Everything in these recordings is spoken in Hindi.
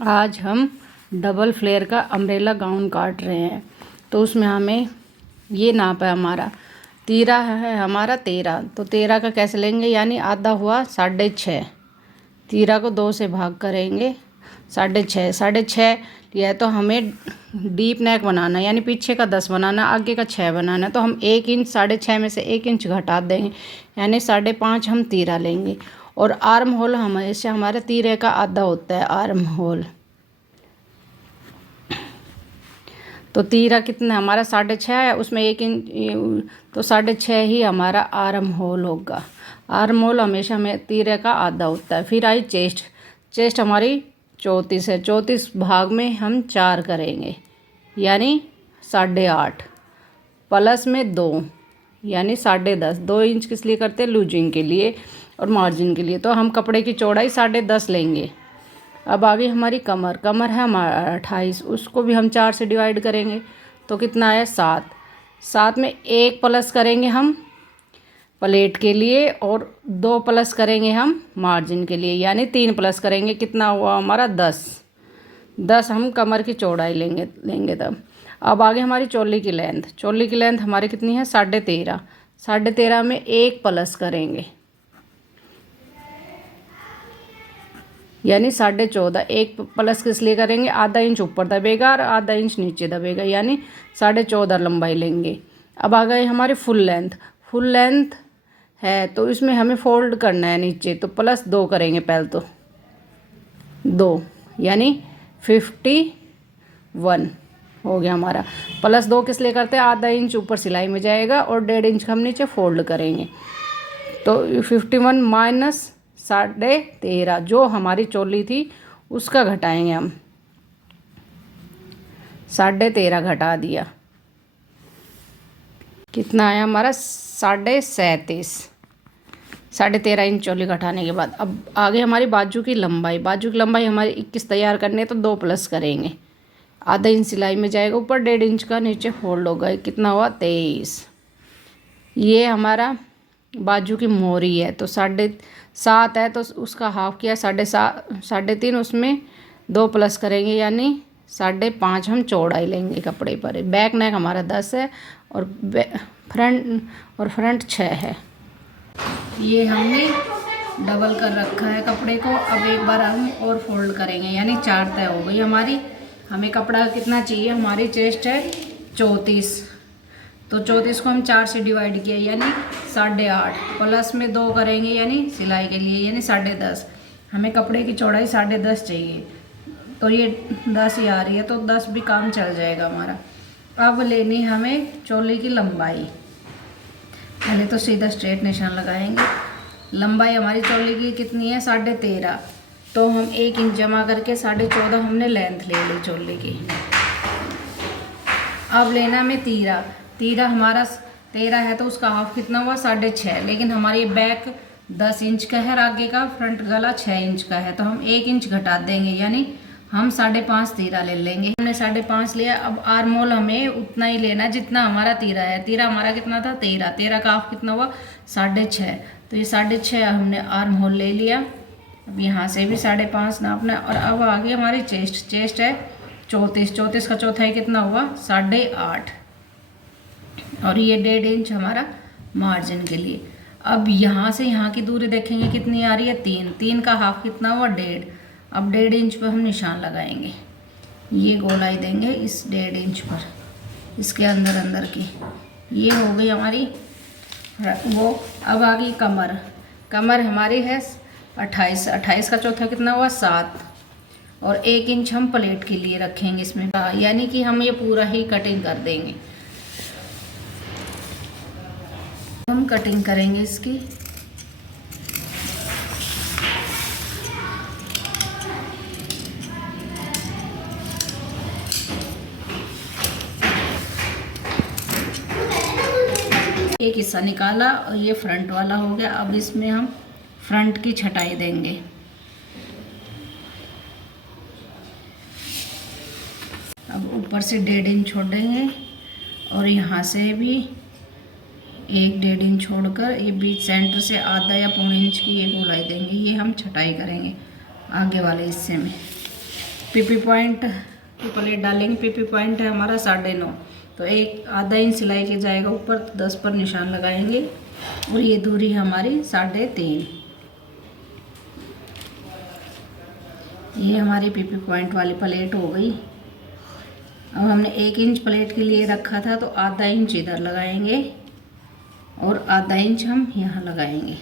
आज हम डबल फ्लेयर का अम्ब्रेला गाउन काट रहे हैं। तो उसमें हमें ये नाप है, हमारा तीरा है हमारा 13। तो 13 का कैसे लेंगे, यानी आधा हुआ 6.5। तीरा को 2 से भाग करेंगे, 6.5 लिया है। तो हमें डीप नेक बनाना है, यानी पीछे का 10 बनाना, आगे का 6 बनाना। तो हम 1 इंच 6.5 में से 1 इंच घटा देंगे, यानी 5.5 हम तीरा लेंगे। और आर्म होल हमेशा हमारे तीरे का आधा होता है, आर्म होल। तो तीरा कितना हमारा 6.5 है, उसमें 1 इंच, तो 6.5 ही हमारा आर्म होल होगा। आर्म होल हमेशा में तीरे का आधा होता है। फिर आई चेस्ट। चेस्ट हमारी 34 है, 34 भाग में हम 4 करेंगे, यानी 8.5 प्लस में 2, यानी 10.5। 2 इंच किस लिए करते हैं, लूजिंग के लिए और मार्जिन के लिए। तो हम कपड़े की चौड़ाई 10.5 लेंगे। अब आगे हमारी कमर। कमर है हमारा 28, उसको भी हम 4 से डिवाइड करेंगे। तो कितना आया 7। 7 में 1 प्लस करेंगे हम प्लेट के लिए और 2 प्लस करेंगे हम मार्जिन के लिए, यानी 3 प्लस करेंगे। कितना हुआ हमारा 10। 10 हम कमर की चौड़ाई लेंगे तब। अब आगे हमारी चोली की लेंथ। चोली की लेंथ हमारी कितनी है 13.5। 13.5 में 1 प्लस करेंगे, यानी 14.5। 1 प्लस किस लिए करेंगे, आधा इंच ऊपर दबेगा और आधा इंच नीचे दबेगा, यानी 14.5 लंबाई लेंगे। अब आ गए हमारी फुल लेंथ। फुल लेंथ है तो इसमें हमें फोल्ड करना है नीचे, तो +2 करेंगे पहले। तो 2 यानी 51 हो गया हमारा। +2 किस लिए करते हैं, आधा इंच ऊपर सिलाई में जाएगा और 1.5 इंच हम नीचे फोल्ड करेंगे। तो 51 माइनस 13.5 जो हमारी चोली थी उसका घटाएंगे हम। 13.5 घटा दिया, कितना आया हमारा 37.5। 13.5 इंच चोली घटाने के बाद अब आगे हमारी बाजू की लंबाई। बाजू की लंबाई हमारी 21 तैयार करनी है, तो 2 प्लस करेंगे। आधा इंच सिलाई में जाएगा ऊपर, 1.5 इंच का नीचे फोल्ड होगा। कितना हुआ 23। ये हमारा बाजू की मोहरी है, तो 7.5 है, तो उसका हाफ किया 3.5, उसमें 2 प्लस करेंगे, यानी 5.5 हम चौड़ाई लेंगे कपड़े पर। बैक नेक हमारा 10 है और फ्रंट 6 है। ये हमने डबल कर रखा है कपड़े को। अब एक बार हम और फोल्ड करेंगे, यानी 4 तय हो गई हमारी। हमें कपड़ा कितना चाहिए, हमारी चेस्ट है 34, तो 34 को हम 4 से डिवाइड किया, यानी 8.5 प्लस में 2 करेंगे, यानी सिलाई के लिए, यानी 10.5। हमें कपड़े की चौड़ाई 10.5 चाहिए, तो ये 10 ही आ रही है, तो 10 भी काम चल जाएगा हमारा। अब लेनी हमें चोली की लंबाई। पहले तो सीधा स्ट्रेट निशान लगाएंगे। लंबाई हमारी चोली की कितनी है 13.5, तो हम 1 इंच जमा करके 14.5 हमने लेंथ ले ली चोली की। अब लेना में तीरा। तीरा हमारा 13 है, तो उसका हाफ कितना हुआ 6.5, लेकिन हमारी बैक 10 इंच का है और आगे का फ्रंट गला 6 इंच का है, तो हम 1 इंच घटा देंगे, यानी हम 5.5 तीरा ले लेंगे। हमने 5.5 लिया। अब आर्म होल हमें उतना ही लेना जितना हमारा तीरा है। तीरा हमारा कितना था 13, 13 का हाफ कितना हुआ 6.5, तो ये 6.5 हमने आर्म होल ले लिया। अब यहाँ से भी 5.5 नापना। और अब आगे हमारी चेस्ट। चेस्ट है 34, 34 का चौथाई कितना हुआ 8.5, और ये 1.5 इंच हमारा मार्जिन के लिए। अब यहाँ से यहाँ की दूरी देखेंगे कितनी आ रही है 3, 3 का हाफ कितना हुआ 1.5। अब 1.5 इंच पर हम निशान लगाएंगे, ये गोलाई देंगे इस 1.5 इंच पर, इसके अंदर की। ये हो गई हमारी वो। अब आ गई कमर। कमर हमारी है 28, 28 का चौथा कितना हुआ 7, और 1 इंच हम प्लेट के लिए रखेंगे इसमें, यानी कि हम ये पूरा ही कटिंग कर देंगे। हम कटिंग करेंगे इसकी। एक हिस्सा निकाला और ये फ्रंट वाला हो गया। अब इसमें हम फ्रंट की छटाई देंगे। अब ऊपर से 1.5 इंच छोड़ेंगे और यहाँ से भी 1.5 इंच छोड़कर ये बीच सेंटर से आधा या पौने इंच की ये गोलाई देंगे। ये हम छटाई करेंगे आगे वाले हिस्से में। पीपी पॉइंट की प्लेट डालेंगे। पीपी पॉइंट है हमारा 9.5, तो एक आधा इंच सिलाई की जाएगा ऊपर, तो 10 पर निशान लगाएंगे। और ये दूरी है हमारी 3.5। ये हमारी पीपी पॉइंट वाली प्लेट हो गई। अब हमने 1 इंच प्लेट के लिए रखा था, तो आधा इंच इधर लगाएंगे और आधा इंच हम यहाँ लगाएंगे।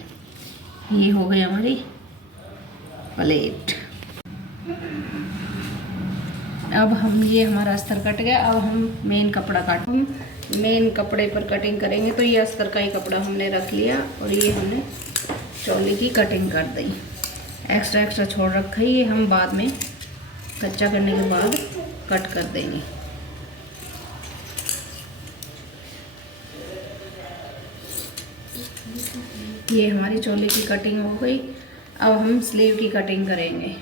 ये हो गई हमारी प्लेट। अब हम ये हमारा अस्तर कट गया। अब हम मेन कपड़ा हम मेन कपड़े पर कटिंग करेंगे। तो ये अस्तर का ही कपड़ा हमने रख लिया और ये हमने चोली की कटिंग कर दी। एक्स्ट्रा छोड़ रखा है, ये हम बाद में कच्चा करने के बाद कट कर देंगे। ये हमारी चोली की कटिंग हो गई। अब हम स्लीव की कटिंग करेंगे।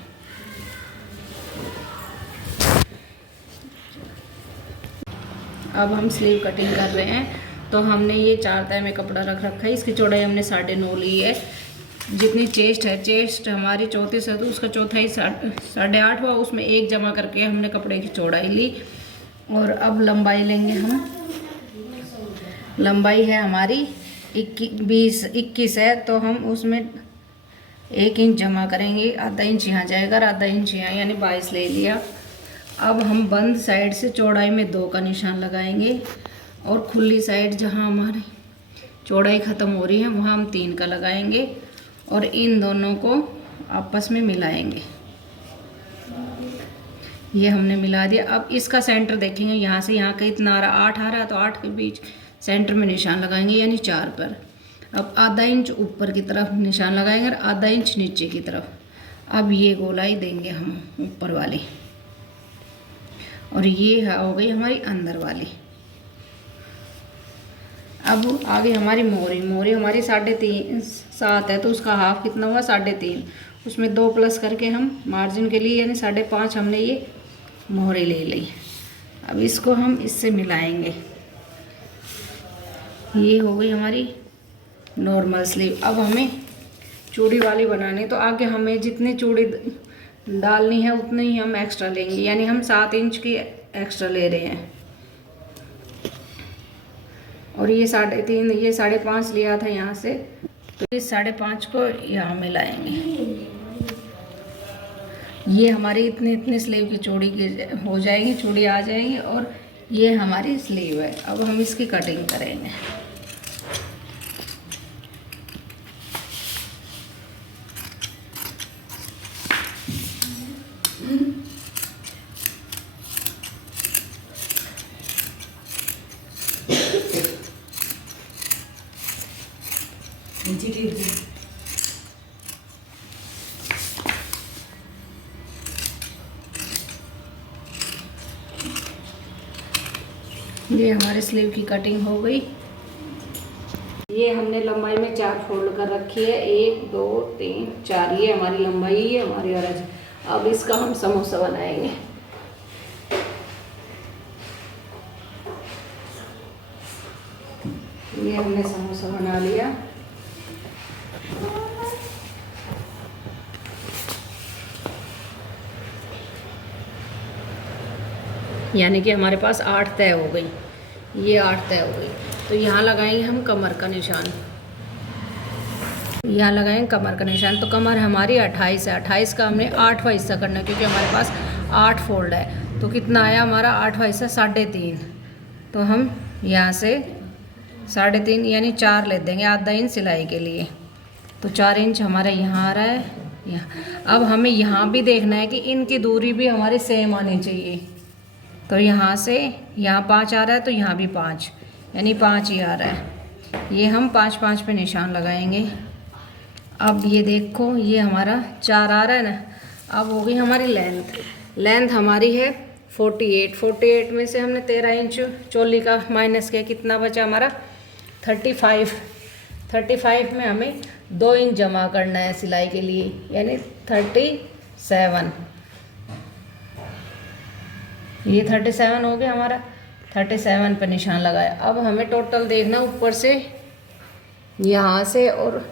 अब हम स्लीव कटिंग कर रहे हैं। तो हमने ये 4 तह में कपड़ा रख रखा है। इसकी चौड़ाई हमने 9.5 ली है। जितनी चेस्ट है, चेस्ट हमारी 34 है, तो उसका चौथाई 8.5 हुआ। उसमें 1 जमा करके हमने कपड़े की चौड़ाई ली। और अब लंबाई लेंगे हम। लंबाई है हमारी 21 है, तो हम उसमें 1 इंच जमा करेंगे। आधा इंच यहाँ जाएगा और आधा इंच यहाँ, यानी 22 ले लिया। अब हम बंद साइड से चौड़ाई में 2 का निशान लगाएंगे और खुली साइड जहाँ हमारी चौड़ाई ख़त्म हो रही है वहाँ हम 3 का लगाएंगे और इन दोनों को आपस में मिलाएंगे। ये हमने मिला दिया। अब इसका सेंटर देखेंगे, यहाँ से यहाँ का इतना आ रहा, 8 आ रहा है, तो 8 के बीच सेंटर में निशान लगाएंगे, यानी 4 पर। अब आधा इंच ऊपर की तरफ निशान लगाएंगे और आधा इंच नीचे की तरफ। अब ये गोलाई देंगे हम ऊपर वाली, और ये हो गई हमारी अंदर वाली। अब आगे हमारी मोहरी हमारी 7.5 है, तो उसका हाफ कितना हुआ 3.5। उसमें 2 प्लस करके हम मार्जिन के लिए, यानी 5.5 हमने ये मोहरी ले ली। अब इसको हम इससे मिलाएंगे। ये हो गई हमारी नॉर्मल स्लीव। अब हमें चूड़ी वाली बनानी, तो आगे हमें जितनी चूड़ी डालनी है उतनी ही हम एक्स्ट्रा लेंगे, यानी हम 7 इंच की एक्स्ट्रा ले रहे हैं। और ये 3.5, ये 5.5 लिया था यहाँ से, तो इस 5.5 को यहाँ मिलाएंगे। ये हमारी इतने स्लीव की चूड़ी की हो जाएगी, चूड़ी आ जाएगी। और ये हमारी स्लीव है। अब हम इसकी कटिंग करेंगे। ये हमारे स्लीव की कटिंग हो गई। ये हमने लंबाई में 4 फोल्ड कर रखी है, 1 2 3 4। ये हमारी लंबाई, ये हमारी अरज। अब इसका हम समोसा बनाएंगे। ये हमने समोसा बना लिया। यानी कि हमारे पास 8 तय हो गई। ये 8 तय हो गई। तो यहाँ लगाएंगे हम कमर का निशान। यहाँ लगाएंगे कमर का निशान। तो कमर हमारी 28 है। 28 का हमने 8वां हिस्सा करना है, क्योंकि हमारे पास 8 फोल्ड है। तो कितना आया हमारा 8वां हिस्सा 3.5। तो हम यहाँ से 3.5 यानी 4 ले देंगे, आधा इंच सिलाई के लिए। तो 4 इंच हमारा यहाँ आ रहा है। यहाँ अब हमें यहाँ भी देखना है कि इनकी दूरी भी हमारी सेम आनी चाहिए। तो यहाँ से यहाँ 5 आ रहा है, तो यहाँ भी 5, यानी 5 ही आ रहा है। ये हम 5-5 पे निशान लगाएंगे। अब ये देखो, ये हमारा 4 आ रहा है ना। अब हो गई हमारी लेंथ हमारी है 48 में से हमने 13 इंच चोली का माइनस किया, कितना बचा हमारा 35 में हमें 2 इंच जमा करना है सिलाई के लिए, यानी 37। ये 37 हो गया हमारा। 37 पर निशान लगाया। अब हमें टोटल देखना ऊपर से यहाँ से और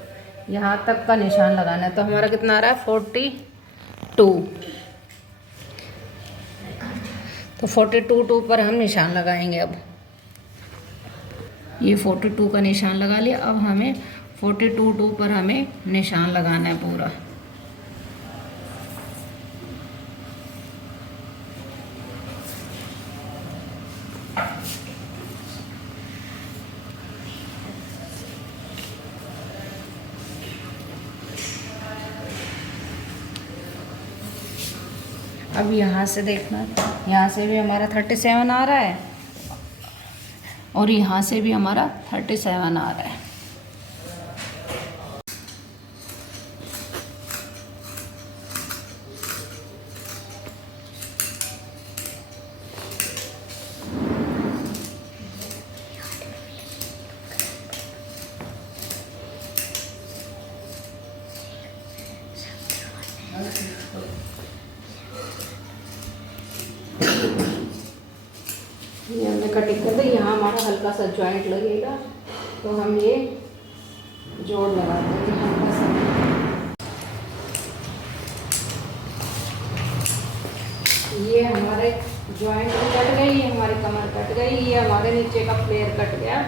यहाँ तक का निशान लगाना है। तो हमारा कितना आ रहा है 42। तो 42 पर हम निशान लगाएंगे। अब ये 42 का निशान लगा लिया। अब हमें 42 पर हमें निशान लगाना है पूरा। अब यहाँ से देखना, यहाँ से भी हमारा 37 आ रहा है और यहाँ से भी हमारा 37 आ रहा है। ये हमने कटिंग कर दी। यहाँ हमारा हल्का सा जॉइंट लगेगा तो हम ये जोड़ लगा देंगे हल्का सा। ये हमारे जॉइंट भी कट गई, ये हमारी कमर कट गई, ये हमारे नीचे का फ्लेयर कट गया।